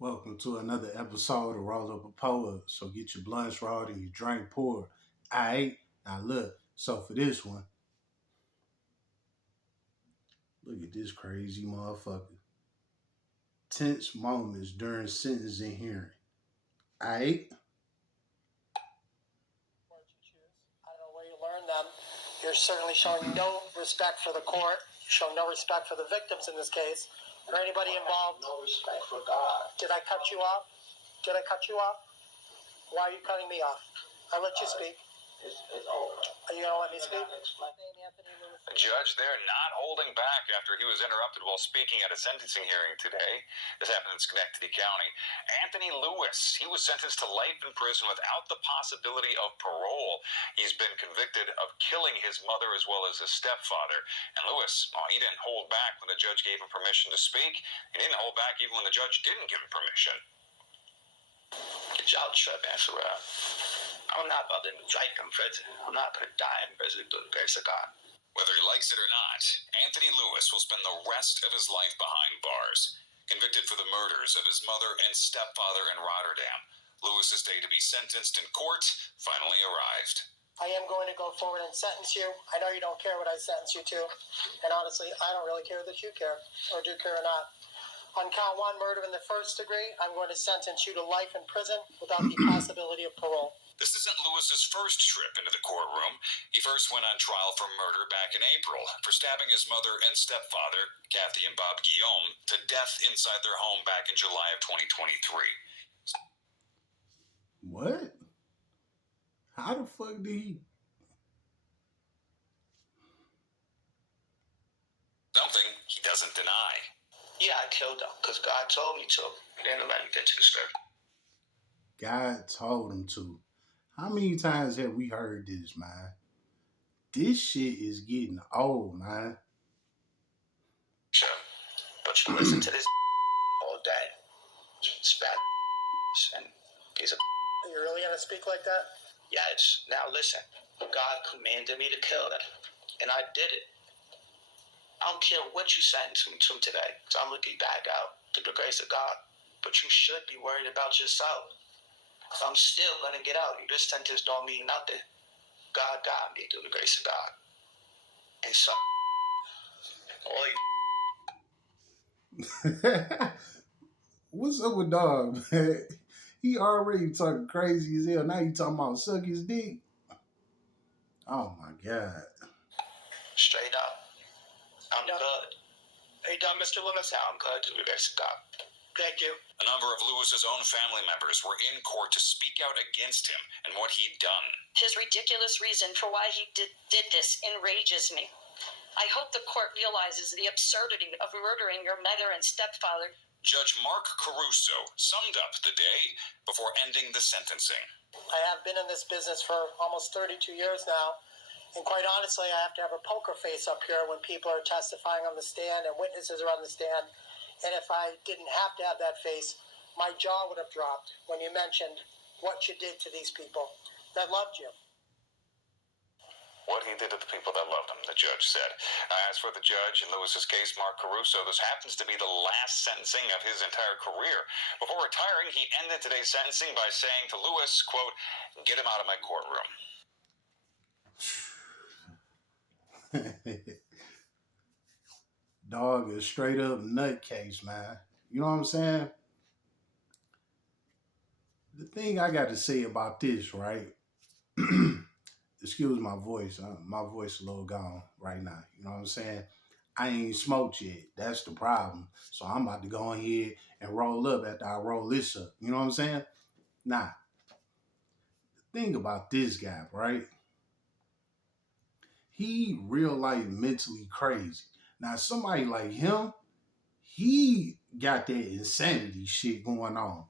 Welcome to another episode of Roll Up a Poet. So get your blunts rolled and your drink poured. Alright, now look. So for this one, look at this crazy motherfucker. Tense moments during sentencing hearing. Alright, Words you choose. I don't know where you learned them. You're certainly showing no respect for the court. You show no respect for the victims in this case, or anybody involved. No respect for God. Did I cut you off? Did I cut you off? Why are you cutting me off? I let you speak. It's over. Are you gonna let me speak? A judge there not holding back after he was interrupted while speaking at a sentencing hearing today. This happened in Schenectady County. Anthony Lewis, he was sentenced to life in prison without the possibility of parole. He's been convicted of killing his mother as well as his stepfather. And Lewis, well, he didn't hold back when the judge gave him permission to speak. He didn't hold back even when the judge didn't give him permission. Get y'all tripping for real. I'm not about to die in prison. I'm not going to die in prison through the grace of God. Whether he likes it or not, Anthony Lewis will spend the rest of his life behind bars. Convicted for the murders of his mother and stepfather in Rotterdam, Lewis's day to be sentenced in court finally arrived. I am going to go forward and sentence you. I know you don't care what I sentence you to, and honestly, I don't really care that you care, or do care or not. On count one, murder in the first degree, I'm going to sentence you to life in prison without the possibility of parole. This isn't Lewis's first trip into the courtroom. He first went on trial for murder back in April for stabbing his mother and stepfather, Kathy and Bob Guillaume, to death inside their home back in July of 2023. what? How the fuck did he? Something he doesn't deny. Yeah, I killed them because God told me to. He didn't let me get to the script. God told him to. How many times have we heard this, man? This shit is getting old, man. Sure. But you listen to this all day. It's bad. And he's a. Are you really going to speak like that? Yeah, it's. Now listen. God commanded me to kill them. And I did it. I don't care what you sentenced me to today. So I'm looking back out to the grace of God. But you should be worried about yourself. I'm still going to get out. This sentence don't mean nothing. God got me through the grace of God. And so, all you What's up with dog, man? He already talking crazy as hell. Now you talking about suck his dick. Oh my god. straight up, I'm Yeah. good. Are you done, Mr. Lewis? Now I'm good through the grace of God. Thank you. A number of Lewis's own family members were in court to speak out against him and what he'd done. His ridiculous reason for why he did this enrages me. I hope the court realizes the absurdity of murdering your mother and stepfather. Judge Mark Caruso summed up the day before ending the sentencing. I have been in this business for almost 32 years now, and quite honestly, I have to have a poker face up here when people are testifying on the stand and witnesses are on the stand. And if I didn't have to have that face, my jaw would have dropped when you mentioned what you did to these people that loved you. What he did to the people that loved him, the judge said. As for the judge in Lewis's case, Mark Caruso, this happens to be the last sentencing of his entire career. Before retiring, he ended today's sentencing by saying to Lewis, quote, "Get him out of my courtroom." Dog is straight up nutcase, man. You know what I'm saying? The thing I got to say about this, right? Excuse my voice. My voice a little gone right now. You know what I'm saying? I ain't smoked yet. That's the problem. So I'm about to go in here and roll up after I roll this up. You know what I'm saying? Nah. The thing about this guy, right? He real life mentally crazy. Now somebody like him, he got that insanity shit going on.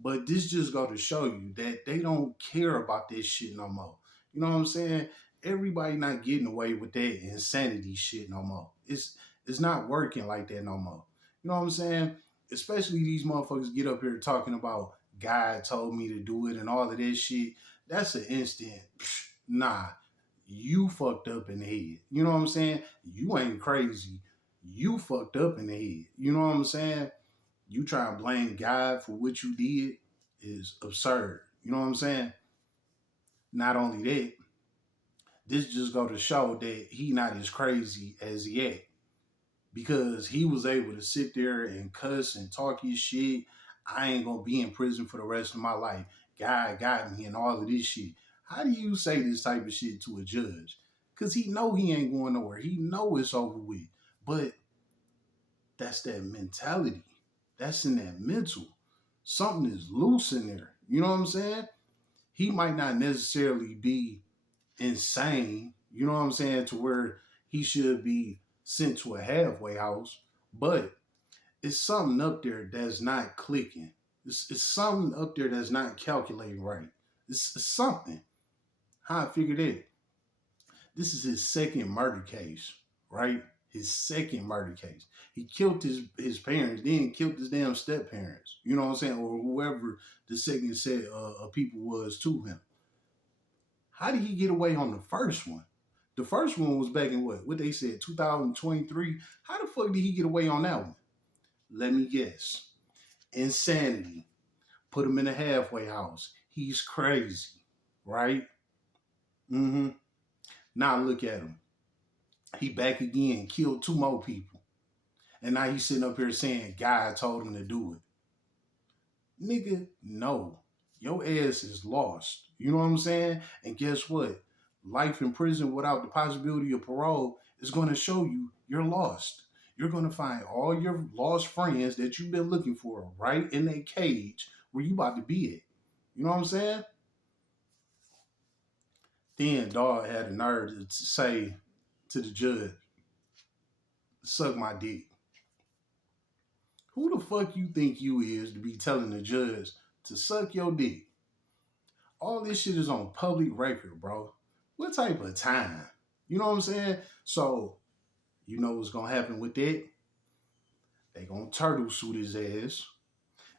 But this just go to show you that they don't care about this shit no more. You know what I'm saying? Everybody not getting away with that insanity shit no more. It's not working like that no more. You know what I'm saying? Especially these motherfuckers get up here talking about God told me to do it and all of this shit. That's an instant. Nah, you fucked up in the head. You know what I'm saying? You ain't crazy. You fucked up in the head. You know what I'm saying? you try and blame God for what you did is absurd. You know what I'm saying? Not only that, this just go to show that he not as crazy as he act. Because he was able to sit there and cuss and talk his shit. I ain't gonna be in prison for the rest of my life. God got me and all of this shit. How do you say this type of shit to a judge? Cause he know he ain't going nowhere. He know it's over with. But that's that mentality. That's in that mental. Something is loose in there. You know what I'm saying? He might not necessarily be insane, you know what I'm saying, to where he should be sent to a halfway house, but it's something up there that's not clicking. It's something up there that's not calculating right. It's something. How I figured it. This is his second murder case, right? His second murder case. He killed his parents, then killed his damn step parents. You know what I'm saying? Or whoever the second set of people was to him. How did he get away on the first one? The first one was back in what they said, 2023. How the fuck did he get away on that one? Let me guess. Insanity. Put him in a halfway house. He's crazy, right? Mm-hmm. Now look at him. He back again, killed 2 more people. And now he's sitting up here saying God told him to do it. Nigga, no. Your ass is lost. You know what I'm saying? And guess what? Life in prison without the possibility of parole is going to show you you're lost. You're going to find all your lost friends that you've been looking for right in that cage where you about to be at. You know what I'm saying? Then dog had the nerve to say to the judge, suck my dick. Who the fuck you think you is to be telling the judge to suck your dick? All this shit is on public record, bro. What type of time? You know what I'm saying? So, you know what's going to happen with that? They going to turtle suit his ass.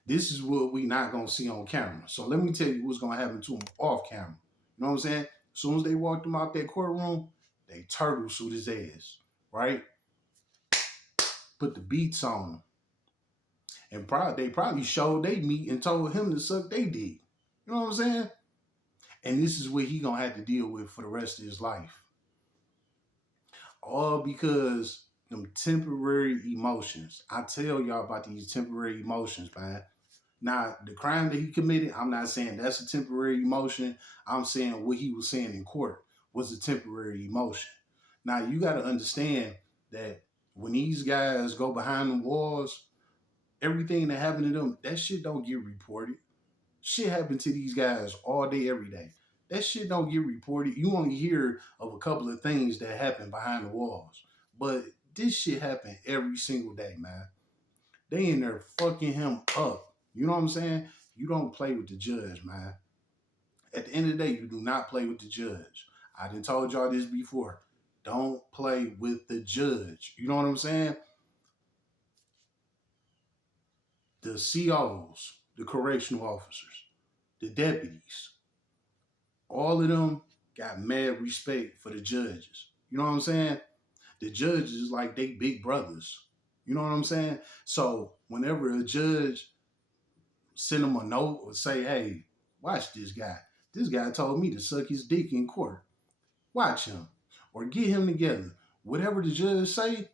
This is what we not going to see on camera. So let me tell you what's going to happen to him off camera. You know what I'm saying? As soon as they walked him out that courtroom, they turtle suit his ass, right? Put the beats on him. And they probably showed they meat and told him to suck they dick. You know what I'm saying? And this is what he gonna have to deal with for the rest of his life. All because them temporary emotions. I tell y'all about these temporary emotions, man. Now, the crime that he committed, I'm not saying that's a temporary emotion. I'm saying what he was saying in court was a temporary emotion. Now, you got to understand that when these guys go behind the walls, everything that happened to them, that shit don't get reported. Shit happened to these guys all day, every day. That shit don't get reported. You only hear of a couple of things that happen behind the walls. But this shit happen every single day, man. They in there fucking him up. You know what I'm saying? You don't play with the judge, man. At the end of the day, you do not play with the judge. I done told y'all this before. Don't play with the judge. You know what I'm saying? The COs, the correctional officers, the deputies, all of them got mad respect for the judges. You know what I'm saying? The judges like they big brothers. You know what I'm saying? So whenever a judge send them a note or say, hey, watch this guy. This guy told me to suck his dick in court. Watch him. Or get him together. Whatever the judge say,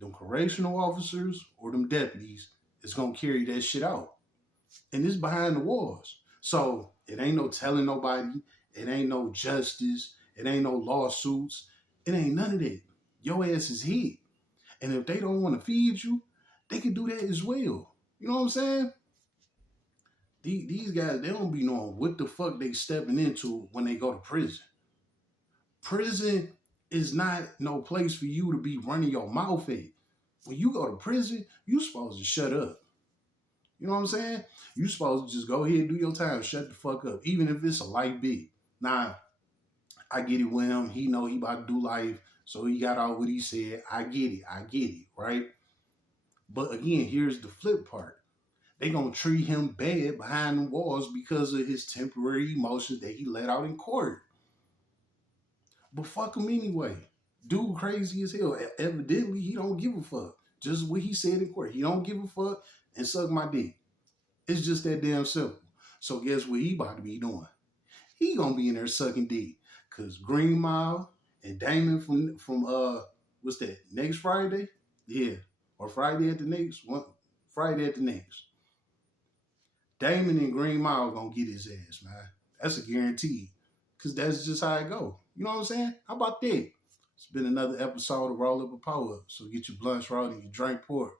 them correctional officers or them deputies is going to carry that shit out. And it's behind the walls. So it ain't no telling nobody. It ain't no justice. It ain't no lawsuits. It ain't none of that. Your ass is hit. And if they don't want to feed you, they can do that as well. You know what I'm saying? These guys, they don't be knowing what the fuck they stepping into when they go to prison. Prison is not no place for you to be running your mouth at. When you go to prison, you supposed to shut up. You know what I'm saying? You supposed to just go ahead and do your time, shut the fuck up, even if it's a light bit. Now, I get it with him. He know he about to do life, so he got out what he said. I get it, right? But again, here's the flip part. They gonna treat him bad behind the walls because of his temporary emotions that he let out in court. But fuck him anyway. Dude crazy as hell. Evidently, he don't give a fuck. Just what he said in court. He don't give a fuck. and suck my dick. It's just that damn simple. So guess what he about to be doing? He gonna be in there sucking dick. Cause Green Mile and Damon from what's that, next Friday? Yeah. Or Friday at the next one. Friday at the next. Damon and Green Mile gonna get his ass, man. That's a guarantee. Cause that's just how it go. You know what I'm saying? How about that? It's been another episode of Roll Up a Pour Up. So get your blunts rolled and your drink poured.